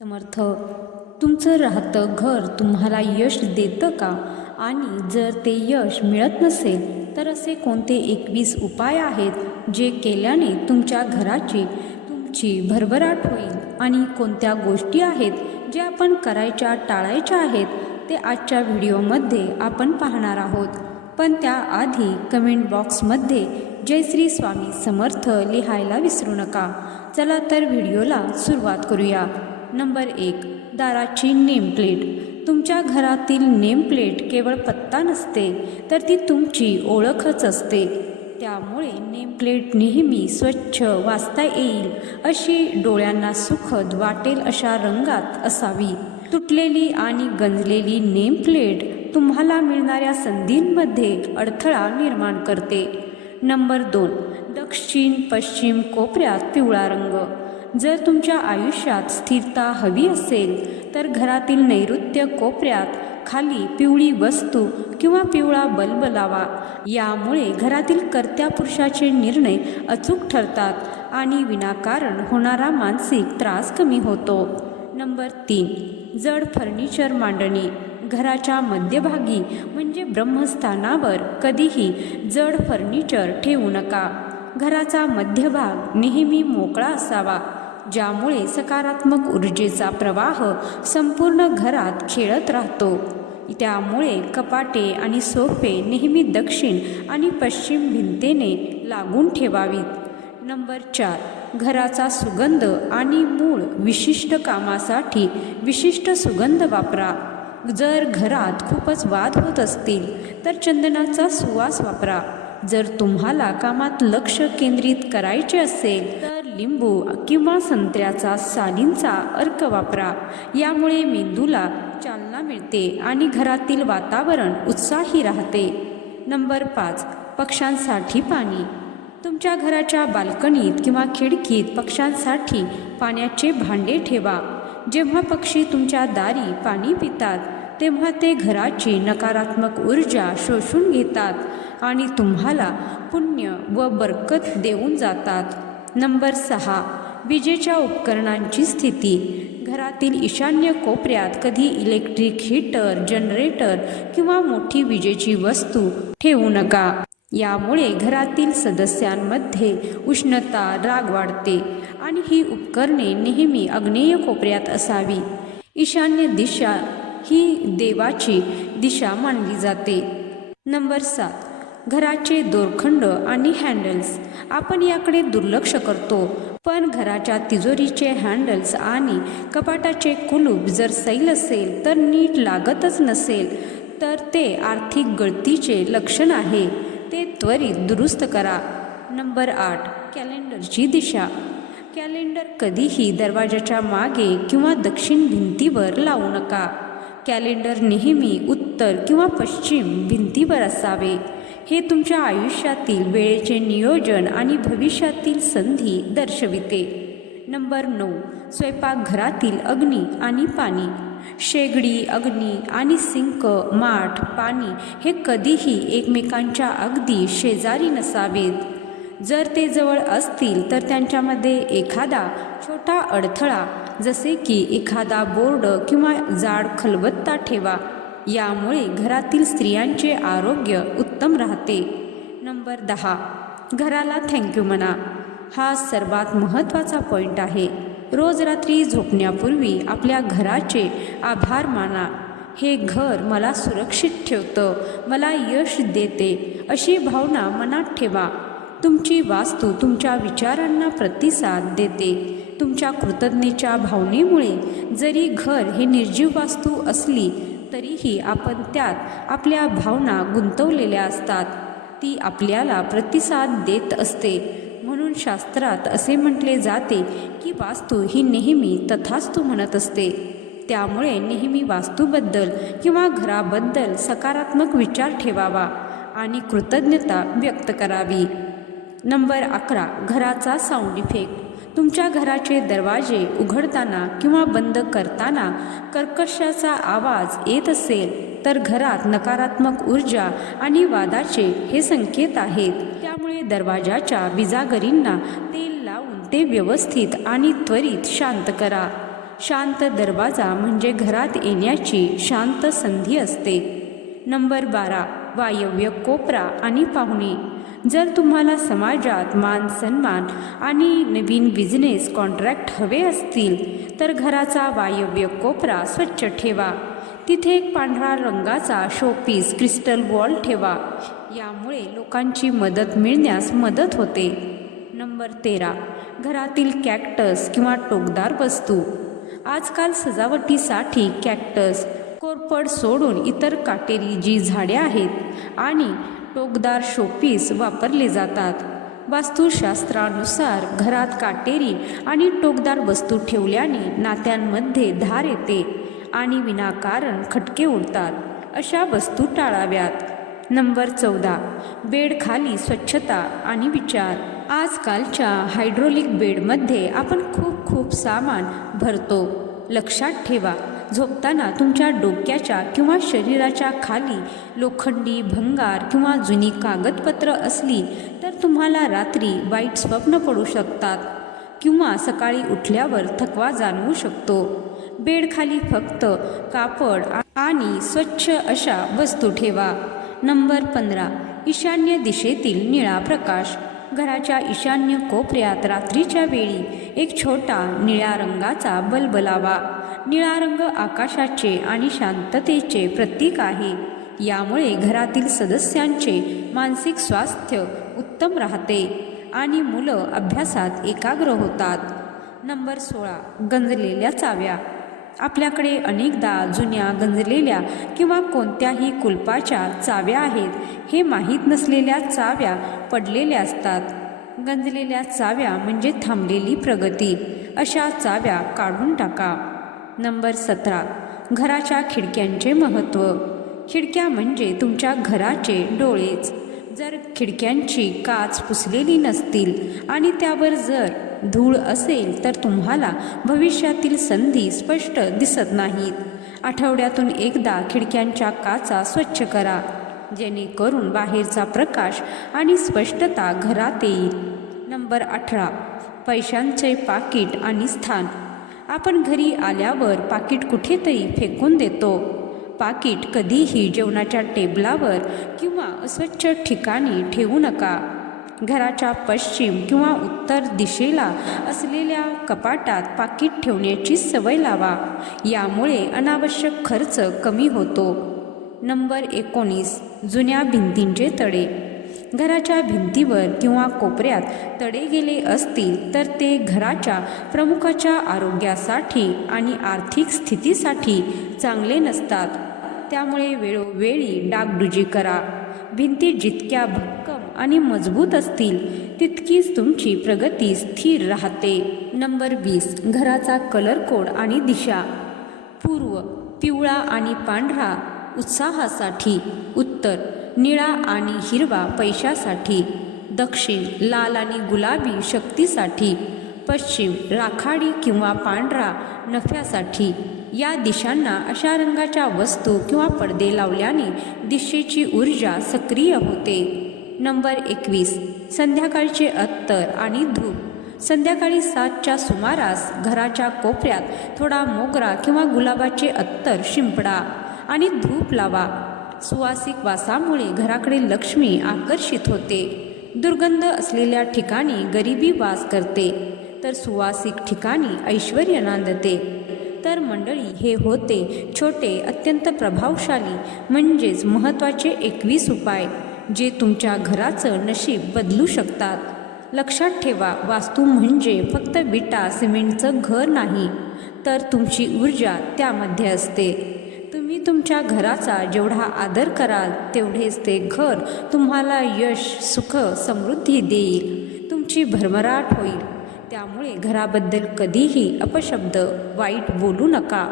समर्थ, तुमचं राहतं घर तुम्हाला यश देतं का? आणि जर ते यश मिळत नसेल तर असे कोणते 21 उपाय आहेत जे केल्याने तुमच्या घराची तुमची भरभराट होईल? आणि कोणत्या गोष्टी आहेत जे आपण करायच्या टाळायच्या आहेत ते आजच्या व्हिडिओमध्ये आपण पाहणार आहोत. पण त्याआधी कमेंट बॉक्समध्ये जय श्री स्वामी समर्थ लिहायला विसरू नका. चला तर व्हिडिओला सुरुवात करूया. नंबर 1, दाराची नेमप्लेट. तुमच्या घरातील नेमप्लेट केवळ पत्ता नसते तर ती तुमची ओळखच असते. त्यामुळे नेमप्लेट नेहमी स्वच्छ, वाचता येईल अशी, डोळ्यांना सुखद वाटेल अशा रंगात असावी. तुटलेली आणि गंजलेली नेमप्लेट तुम्हाला मिळणाऱ्या संधींमध्ये अडथळा निर्माण करते. नंबर 2, दक्षिण पश्चिम कोपऱ्यात पिवळा रंग. जर तुमच्या आयुष्यात स्थिरता हवी असेल तर घरातील नैऋत्य कोपऱ्यात खाली पिवळी वस्तू किंवा पिवळा बल्ब लावा. यामुळे घरातील कर्त्या पुरुषाचे निर्णय अचूक ठरतात आणि विनाकारण होणारा मानसिक त्रास कमी होतो. नंबर 3, जड फर्निचर मांडणी. घराच्या मध्यभागी म्हणजे ब्रह्मस्थानावर कधीही जड फर्निचर ठेवू नका. घराचा मध्यभाग नेहमी मोकळा असावा, ज्यामुळे सकारात्मक ऊर्जेचा प्रवाह संपूर्ण घरात खेळत राहतो. त्यामुळे कपाटे आणि सोफे नेहमी दक्षिण आणि पश्चिम भिंतीने लागून ठेवावीत. नंबर 4, घराचा सुगंध आणि मूळ. विशिष्ट कामासाठी विशिष्ट सुगंध वापरा. जर घरात खूपच वाद होत असतील तर चंदनाचा सुवास वापरा. जर तुम्हाला कामात लक्ष केंद्रित करायचे असेल तर लिंबू किंवा संत्र्याचा सालींचा अर्क वापरा. यामुळे मेंदूला चालना मिळते आणि घरातील वातावरण उत्साही राहते. नंबर 5, पक्ष्यांसाठी पाणी. तुमच्या घराच्या बाल्कनीत किंवा खिडकीत पक्ष्यांसाठी पाण्याचे भांडे ठेवा. जेव्हा पक्षी तुमच्या दारी पाणी पितात तेव्हा ते घराची नकारात्मक ऊर्जा शोषून घेतात आणि तुम्हाला पुण्य व बरकत देऊन जातात. नंबर 6, विजेच्या उपकरणांची स्थिती. घरातील ईशान्य कोपऱ्यात कधी इलेक्ट्रिक हीटर, जनरेटर किंवा मोठी विजेची वस्तू ठेवू नका. यामुळे घरातील सदस्यांमध्ये उष्णता, राग वाढते आणि ही उपकरणे नेहमी आग्नेय कोपऱ्यात असावी. ईशान्य दिशा ही देवाची दिशा मानली जाते. नंबर 7, घराचे दोरखंड आणि हँडल्स. आपण याकडे दुर्लक्ष करतो, पण घराच्या तिजोरीचे हँडल्स आणि कपाटाचे कुलूप जर सैल असेल तर नीट लागतच नसेल तर ते आर्थिक गळतीचे लक्षण आहे. ते त्वरित दुरुस्त करा. नंबर 8, कॅलेंडरची दिशा. कॅलेंडर कधीही दरवाजाच्या मागे किंवा दक्षिण भिंतीवर लावू नका. कॅलेंडर नेहमी उत्तर किंवा पश्चिम भिंतीवर असावे. हे तुमच्या आयुष्यातील वेळेचे नियोजन आणि भविष्यातील संधी दर्शविते. नंबर 9, स्वयंपाकघरातील अग्नी आणि पाणी. शेगडी, अग्नी आणि सिंक, माठ, पाणी हे कधीही एकमेकांच्या अगदी शेजारी नसावेत. जर ते जवळ असतील तर त्यांच्यामध्ये एखादा छोटा अडथळा जसे की एखादा बोर्ड किंवा जाड खलबत्ता ठेवा. यामुळे घरातील स्त्रियांचे आरोग्य उत्तम राहते. नंबर 10, घराला थँक्यू म्हणा. हा सर्वात महत्त्वाचा पॉईंट आहे. रोज रात्री झोपण्यापूर्वी आपल्या घराचे आभार माना. हे घर मला सुरक्षित ठेवतं, मला यश देते अशी भावना मनात ठेवा. तुमची वास्तू तुमच्या विचारांना प्रतिसाद देते. तुमच्या कृतज्ञतेच्या भावनेमुळे जरी घर हे निर्जीव वास्तू असली तरीही आपण त्यात आपल्या भावना गुंतवलेल्या असतात. ती आपल्याला प्रतिसाद देत असते. म्हणून शास्त्रात असे म्हटले जाते की वास्तू ही नेहमी तथास्तु म्हणत असते. त्यामुळे नेहमी वास्तूबद्दल किंवा घराबद्दल सकारात्मक विचार ठेवावा आणि कृतज्ञता व्यक्त करावी. नंबर 11, घराचा साऊंड इफेक्ट. तुमच्या घराचे दरवाजे उघडताना किंवा बंद करताना कर्कशाचा आवाज येत असेल तर घरात नकारात्मक ऊर्जा आणि वादाचे हे संकेत आहेत. त्यामुळे दरवाजाच्या बिजागरींना तेल लावून ते व्यवस्थित आणि त्वरित शांत करा. शांत दरवाजा म्हणजे घरात येण्याची शांत संधी असते. नंबर 12, वायव्य कोपरा आणि पाहुणे. जर तुम्हाला समाजात मान सन्मान आणि नवीन बिझनेस कॉन्ट्रॅक्ट हवे असतील तर घराचा वायव्य कोपरा स्वच्छ ठेवा. तिथे एक पांढरा रंगाचा शोपीस क्रिस्टल वॉल ठेवा. यामुळे लोकांची मदत मिळण्यास मदत होते. नंबर 13, घरातील कॅक्टस किंवा टोकदार वस्तू. आजकाल सजावटीसाठी कॅक्टस, कोरफड सोडून इतर काटेरी जी झाडे आहेत आणि टोकदार शोपीस वापरले जातात. वास्तुशास्त्रानुसार घरात काटेरी आणि टोकदार वस्तू ठेवल्याने नात्यांमध्ये धार येते आणि विनाकारण खटके उडतात. अशा वस्तू टाळाव्यात. नंबर 14, बेड खाली स्वच्छता आणि विचार. आजकालच्या हायड्रोलिक बेडमध्ये आपण खूप सामान भरतो. लक्षात ठेवा, झोपताना तुमच्या डोक्याच्या किंवा शरीराच्या खाली लोखंडी, भंगार किंवा जुनी कागदपत्र असली तर तुम्हाला रात्री वाईट स्वप्न पडू शकतात किंवा सकाळी उठल्यावर थकवा जाणवू शकतो. बेडखाली फक्त कापड आणि स्वच्छ अशा वस्तू ठेवा. नंबर 15, ईशान्य दिशेतील निळा प्रकाश. घराच्या ईशान्य कोपऱ्यात रात्रीच्या वेळी एक छोटा निळ्या रंगाचा बल्ब लावा. निळा रंग आकाशाचे आणि शांततेचे प्रतीक आहे. यामुळे घरातील सदस्यांचे मानसिक स्वास्थ्य उत्तम राहते आणि मुलं अभ्यासात एकाग्र होतात. नंबर 16, गंजलेल्या चाव्या. आपल्याकडे अनेकदा जुन्या, गंजलेल्या किंवा कोणत्याही कुलपाच्या चाव्या आहेत. हे माहीत नसलेल्या चाव्या पडलेल्या असतात. गंजलेल्या चाव्या म्हणजे थांबलेली प्रगती. अशा चाव्या काढून टाका. नंबर 17, घराच्या खिडक्यांचे महत्त्व. खिडक्या म्हणजे तुमच्या घराचे डोळेच. जर खिडक्यांची काच पुसलेली नसतील आणि त्यावर जर धूळ असेल तर तुम्हाला भविष्यातील संधी स्पष्ट दिसत नाहीत. आठवड्यातून एकदा खिडक्यांच्या काचा स्वच्छ करा, जेणेकरून बाहेरचा प्रकाश आणि स्पष्टता घरात येईल. नंबर 18, पैशांचे पाकीट आणि स्थान. आपण घरी आल्यावर पाकीट कुठेतरी फेकून देतो. पाकीट कधीही जेवणाच्या टेबलावर किंवा अस्वच्छ ठिकाणी ठेवू नका. घराच्या पश्चिम किंवा उत्तर दिशेला असलेल्या कपाटात पाकीट ठेवण्याची सवय लावा. यामुळे अनावश्यक खर्च कमी होतो. नंबर 19, जुन्या भिंतींचे तडे. घराच्या भिंतीवर किंवा कोपऱ्यात तडे गेले असतील तर ते घराच्या प्रमुखाच्या आरोग्यासाठी आणि आर्थिक स्थितीसाठी चांगले नसतात. त्यामुळे वेळोवेळी डागडुजी करा. भिंती जितक्या भक्कम आणि मजबूत असतील तितकीच तुमची प्रगती स्थिर राहते. नंबर 20, घराचा कलर कोड आणि दिशा. पूर्व, पिवळा आणि पांढरा उत्साहासाठी. उत्तर, निळा आणि हिरवा पैशासाठी. दक्षिण, लाल आणि गुलाबी शक्तीसाठी. पश्चिम, राखाडी किंवा पांढरा नफ्यासाठी. या दिशांना अशा रंगाच्या वस्तू किंवा पडदे लावल्याने दिशेची ऊर्जा सक्रिय होते. नंबर 21, संध्याकाळचे अत्तर आणि धूप. संध्याकाळी 7च्या सुमारास घराच्या कोपऱ्यात थोडा मोगरा किंवा गुलाबाचे अत्तर शिंपडा आणि धूप लावा. सुवासिक वासामुळे घराकडे लक्ष्मी आकर्षित होते. दुर्गंध असलेल्या ठिकाणी गरिबी वास करते तर सुवासिक ठिकाणी ऐश्वर्य नांदते. तर मंडळी, हे होते छोटे, अत्यंत प्रभावशाली म्हणजेच महत्त्वाचे 21 उपाय जे तुमच्या घराचं नशीब बदलू शकतात. लक्षात ठेवा, वास्तू म्हणजे फक्त विटा सिमेंटचं घर नाही, तर तुमची ऊर्जा त्यामध्ये असते. तुम्ही तुमच्या घराचा जेवढा आदर कराल तेवढेच ते घर तुम्हाला यश, सुख, समृद्धी देईल. तुमची भरभराट होईल. त्यामुळे घराबद्दल कधीही अपशब्द, वाईट बोलू नका.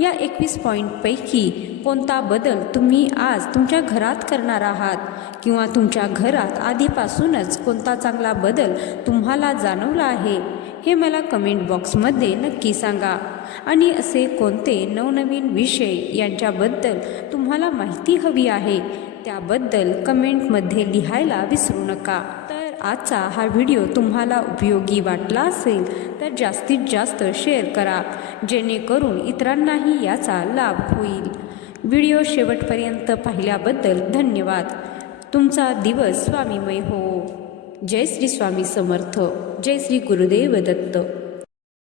या 21 पॉईंटपैकी कोणता बदल तुम्ही आज तुमच्या घरात करणार आहात किंवा तुमच्या घरात आधीपासूनच कोणता चांगला बदल तुम्हाला जाणवला आहे हे मला कमेंट बॉक्समध्ये नक्की सांगा. आणि असे कोणते नवनवीन विषय यांच्याबद्दल तुम्हाला माहिती हवी आहे त्याबद्दल कमेंटमध्ये लिहायला विसरू नका. तर आजचा हा व्हिडिओ तुम्हाला उपयोगी वाटला असेल तर जास्तीत जास्त शेअर करा, जेणेकरून इतरांनाही याचा लाभ होईल. व्हिडिओ शेवटपर्यंत पाहिल्याबद्दल धन्यवाद. तुमचा दिवस स्वामीमय हो. जय श्री स्वामी समर्थ. जय श्री गुरुदेव दत्त.